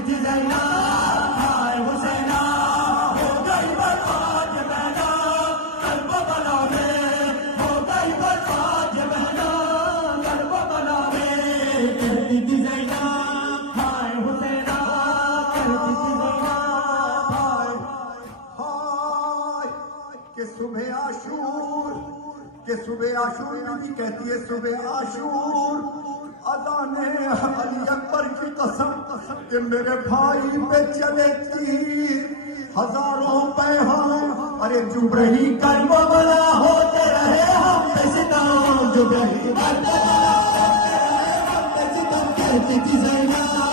تھی زینا ہائے حسینا ہو گئی برباد یہ بہنا کربلا میں ہو گئی برباد یہ بہنا کربلا میں کہتی تھی زینا ہائے حسینا کہتی تھی زینا ہائے کہ صبح عاشور بھی کہتی ہے صبح عاشور اذان علی اکبر کی قسم کہ میرے بھائی پہ چلے تیر ہزاروں پہ ہوں ارے چپ رہی کربلا ہوتے رہے ہم پہ ستم جو بہی کربلا ہوتے رہے ہم پہ ستم کہتی تھی زینا